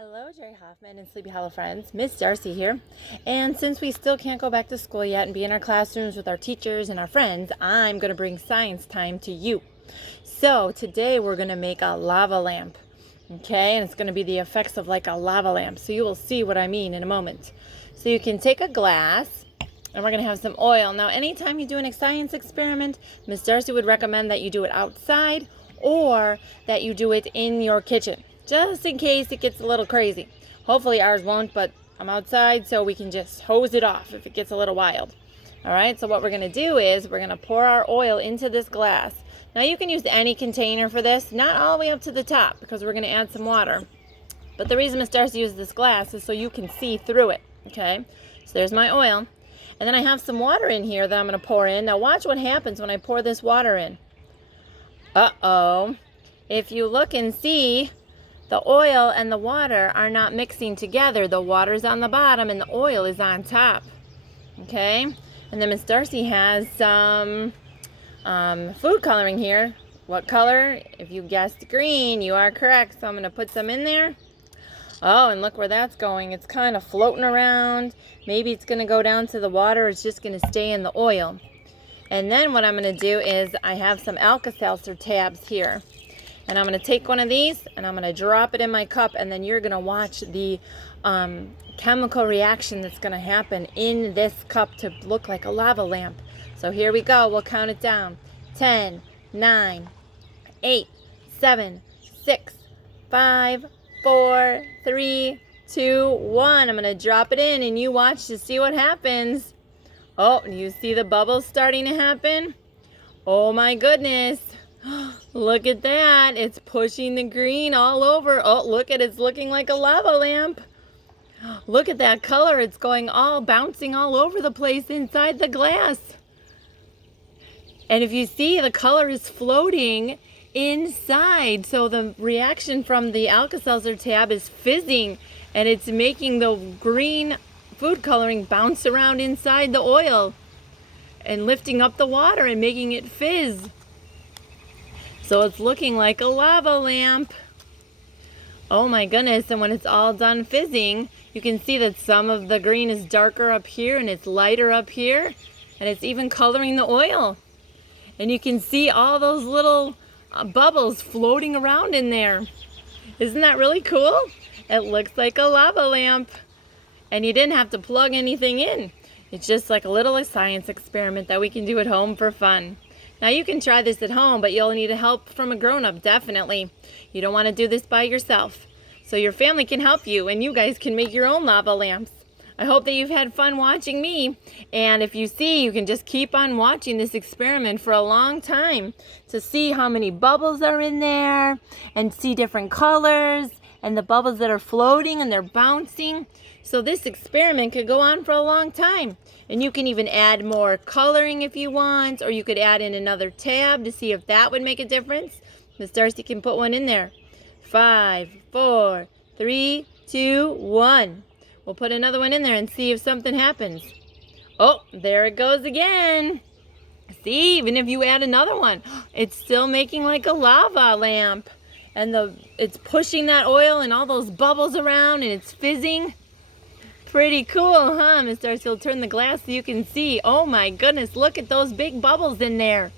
Hello, Jerry Hoffman and Sleepy Hollow friends. Miss Darcy here. And since we still can't go back to school yet and be in our classrooms with our teachers and our friends, I'm going to bring science time to you. So today we're going to make a lava lamp. Okay, and it's going to be the effects of like a lava lamp. So you will see what I mean in a moment. So you can take a glass and we're going to have some oil. Now, anytime you do a science experiment, Miss Darcy would recommend that you do it outside or that you do it in your kitchen, just in case it gets a little crazy. Hopefully ours won't, but I'm outside so we can just hose it off if it gets a little wild. All right, so what we're going to do is we're going to pour our oil into this glass. Now you can use any container for this, not all the way up to the top because we're going to add some water. But the reason Miss Darcy uses this glass is so you can see through it, okay? So there's my oil. And then I have some water in here that I'm going to pour in. Now watch what happens when I pour this water in. Uh-oh. If you look and see, the oil and the water are not mixing together. The water's on the bottom and the oil is on top. Okay? And then Miss Darcy has some food coloring here. What color? If you guessed green, you are correct. So I'm going to put some in there. Oh, and look where that's going. It's kind of floating around. Maybe it's going to go down to the water. It's just going to stay in the oil. And then what I'm going to do is I have some Alka-Seltzer tabs here. And I'm going to take one of these and I'm going to drop it in my cup, and then you're going to watch the chemical reaction that's going to happen in this cup to look like a lava lamp. So here we go. We'll count it down. 10, 9, 8, 7, 6, 5, 4, 3, 2, 1. I'm going to drop it in and you watch to see what happens. Oh, you see the bubbles starting to happen? Oh my goodness. Look at that. It's pushing the green all over. Oh, look at it. It's looking like a lava lamp. Look at that color. It's going all bouncing all over the place inside the glass. And if you see, the color is floating inside. So the reaction from the Alka-Seltzer tab is fizzing, and it's making the green food coloring bounce around inside the oil and lifting up the water and making it fizz. So it's looking like a lava lamp. Oh my goodness, and when it's all done fizzing, you can see that some of the green is darker up here and it's lighter up here, and it's even coloring the oil. And you can see all those little bubbles floating around in there. Isn't that really cool? It looks like a lava lamp. And you didn't have to plug anything in. It's just like a little science experiment that we can do at home for fun. Now you can try this at home, but you'll need help from a grown-up, definitely. You don't want to do this by yourself. So your family can help you, and you guys can make your own lava lamps. I hope that you've had fun watching me. And if you see, you can just keep on watching this experiment for a long time to see how many bubbles are in there and see different colors and the bubbles that are floating and they're bouncing. So this experiment could go on for a long time. And you can even add more coloring if you want, or you could add in another tab to see if that would make a difference. Miss Darcy can put one in there. 5, 4, 3, 2, 1. We'll put another one in there and see if something happens. Oh, there it goes again. See, even if you add another one, it's still making like a lava lamp. And it's pushing that oil and all those bubbles around, and it's fizzing. Pretty cool, huh? Miss Darcy will turn the glass so you can see. Oh my goodness, look at those big bubbles in there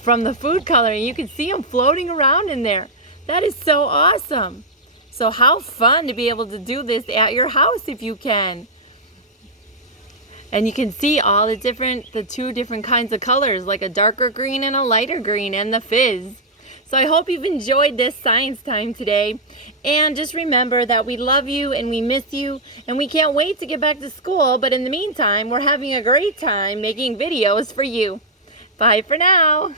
from the food coloring. You can see them floating around in there. That is so awesome. So how fun to be able to do this at your house if you can. And you can see all the two different kinds of colors, like a darker green and a lighter green, and the fizz. So I hope you've enjoyed this science time today. And just remember that we love you and we miss you, and we can't wait to get back to school. But in the meantime, we're having a great time making videos for you. Bye for now.